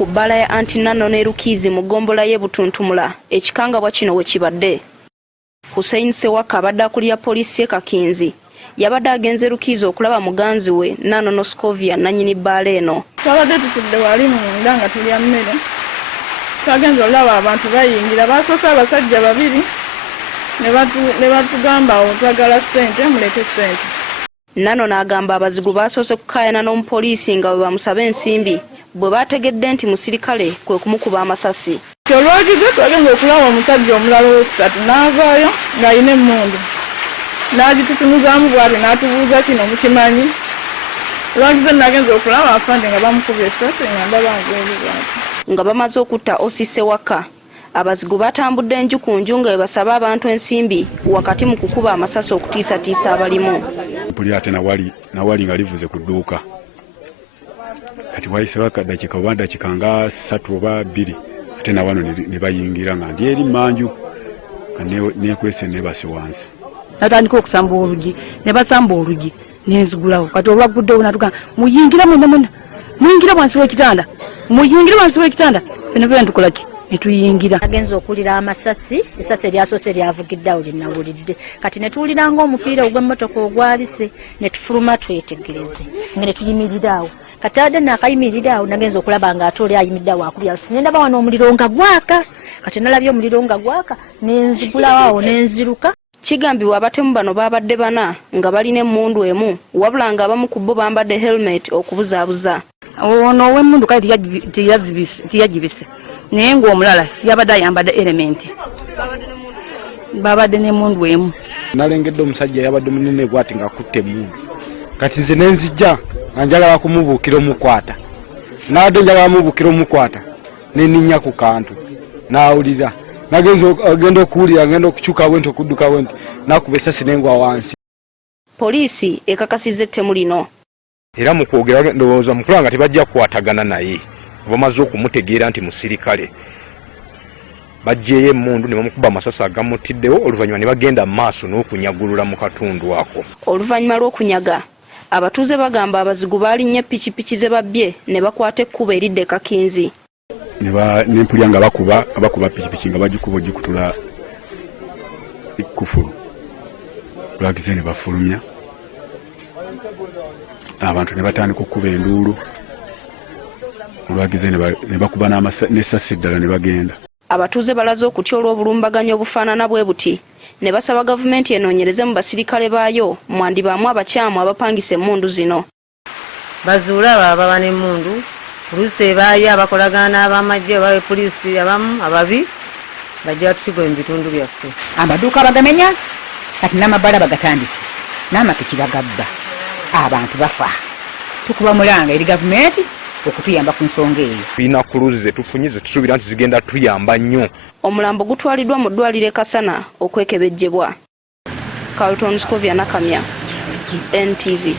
ku bbala ya Antinano ne Rukizi mu gombola y'e Butuntumula ekikangabwa kino we kibadde. Hussein Sewaka abadde akulira poliisi y'e Kakinzi yabadde agenze Rukizi okulaba muganzi we Nano Noscovia nannyini bbaala eno. Twabadde tutudde wali munda nga tulya mmere. Twagenze olaba abantu bayingira basoose abasajja babiri ne batugamba awo twagala ssente muleke ssente. Nano n'agamba abazigu basoose kukaayana n'omupoliisi nga bwe bamusaba ensimbi bwe bategedde nti musirikale kwe kumukuba amasasi. Olwagidde twagenze okulaba omusajja omulala owokusatu n'avaayo ng'alina emmundu. N'agitutunuzaamu bw'ati n'atubuuza kino mukimanyi. Olwagidde nagenze okulaba afande nga bamukubye essasi nga ndaba ng'eri bw'ati. Nga bamaze okutta Osise Waka, abazigu batambudde enju ku nju nga basaba abantu ensimbi wakati mu kukuba amasasi okutiisatiisa abalimu. Mpulira ate nawali nga livuze ku dduuka. Kati wayisewo akaddakiika oba dakiika nga 3 oba 2 ate na wano ne bayingira nga ndi eri mmanju nga neekwese nebase wansi. Natandika okusamba olugi ne basamba olugi nenzigulawo kati olwaguddewo natuga muyingira mwena muyingira wansi w'ekitanda muyingira wansi w'ekitanda fena tukola ki netuyingira. Agenza okulira amasasi esasi eryasoose lyavugiddeawo lyenawulidde kati netuwulira ng'omupiira ogw'emmotoka ogwabise netufuluma twetegereze nga netuyimirirawo kati adde naakayimirirawo nagenza okulaba nga ate oli ayimiriddeawo akubya sinendaba wano omuliro nga gwaka kati nalabye omuliro nga gwaka nenzigulawo nenziruka. Kigambibwa abatemu bano babadde bana nga balina emmundu emu wabula nga abamu ku bo bambadde helmet okubuzaabuza. Ono ow'emmundu kale tiyagibise naye ng'omulala yabadde ayambadde elementi babadde n'emmundu emu. Nalengedde omusajja yabadde munene bw'ati ng'akutte emmundu kati nze nenzijja nga njagala kumubuukira omukwata nabadde njagala mubuukira omukwata neninnya ku kantu n'awulira agenda okuwulira agenda okukyuka bwenti okudduka bwenti nakuba essasi n'engwa wansi. Poliisi ekakasizza ettemu lino. Era mu kwogera ndowooza mukulu nga tebajja kukwatagana naye bamaze okumutegeera nti musirikale bajjeeyo emmundu ne bamukuba amasasi agamutiddewo oluvannyuma ne bagenda mu maaso n'okunyagulula mu katundu ako. Oluvannyuma lw'okunyaga abatuuze bagamba abazigu baalinnye ppikipiki ze babbye ne bakwata ekkubo eridde Kakinzi. Nempulya nga bakuba pikipiki nga bagikuba ogikutula ekkufulu lwagize ne bafulumya abantu ne batandika okukuba enduulu olwagize ne bakuba n'essasi eddala ne bagenda. Abatuuze balaze okutya olw'obulumbaganyo obufaanana bwe buti ne basaba gavumenti enoonyereze mu basirikale baayo mwandibaamu abakyamu abapangisa emmundu zino. Bazuule abo ababa n'emmundu oluusi ebaayo abakolagana n'abamagye oba poliisi abamu ababi bajja batusiga mu bitundu byaffe. Amaduuka bagamenya kati n'amabbala bagatandise n'amapiki bagabba abantu bafa. Tukuba mulanga eri gavumenti okutuyamba ku nsonga eyo. Tulina kuluzi ze tufunye ze tusuubira nti zigenda tuyamba nnyo. Omulambo gutwaliddwa mu ddwaliro e Kasana okwekebejjebwa. Carlton Scovia Nakamya, NTV.